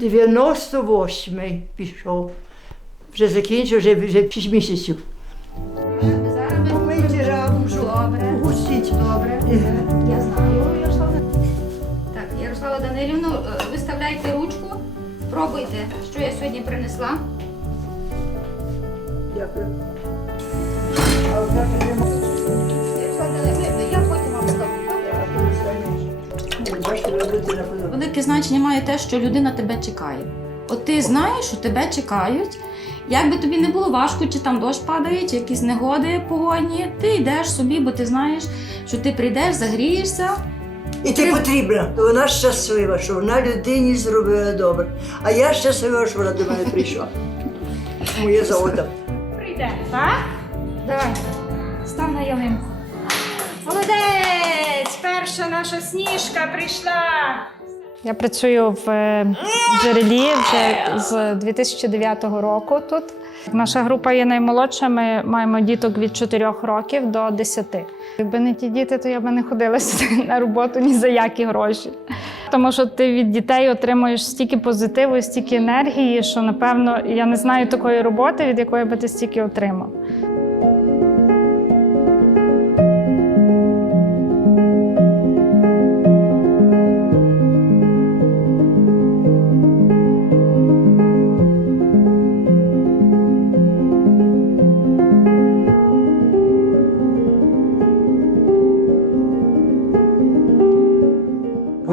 98-й пішов. Вже закінчив, вже, вже 6 місяців. Помийте жабу, Добре. Густіть. Добре. Я знаю, Ярослава. Так, Ярослава Данилівна, е, виставляйте ручку, пробуйте, що я сьогодні принесла. Дякую. Велике значення має те, що людина тебе чекає. От ти знаєш, що тебе чекають. Як би тобі не було важко, чи там дощ падає, чи якісь негоди погодні, ти йдеш собі, бо ти знаєш, що ти прийдеш, загрієшся. І ти потрібна, то вона щаслива, що вона людині зробила добре. А я щаслива, що вона до мене прийшла. Моє завода. Прийде, так? Давай, став на ялинку. Перша наша сніжка прийшла. Я працюю в е, джерелі вже з 2009 року тут. Наша група є наймолодша. Ми маємо діток від 4 років до 10. Якби не ті діти, то я б не ходила на роботу ні за які гроші. Тому що ти від дітей отримуєш стільки позитиву стільки енергії, що напевно я не знаю такої роботи, від якої би ти стільки отримав.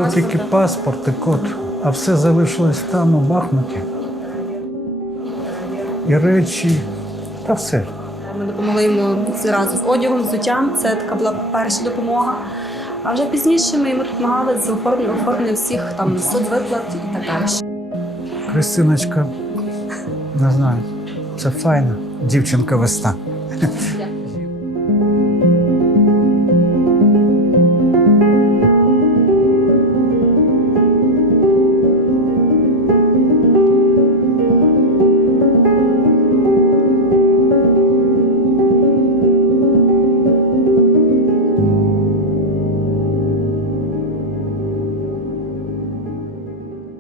От тільки паспорт і код, а все залишилось там у Бахмуті. І речі, та все. Ми допомогли йому зразу з одягом, взуттям. Це така була перша допомога. А вже пізніше ми йому допомагали з оформленням оформленням всіх там соцвиплат і так далі. Христиночка, не знаю, це файна дівчинка весна.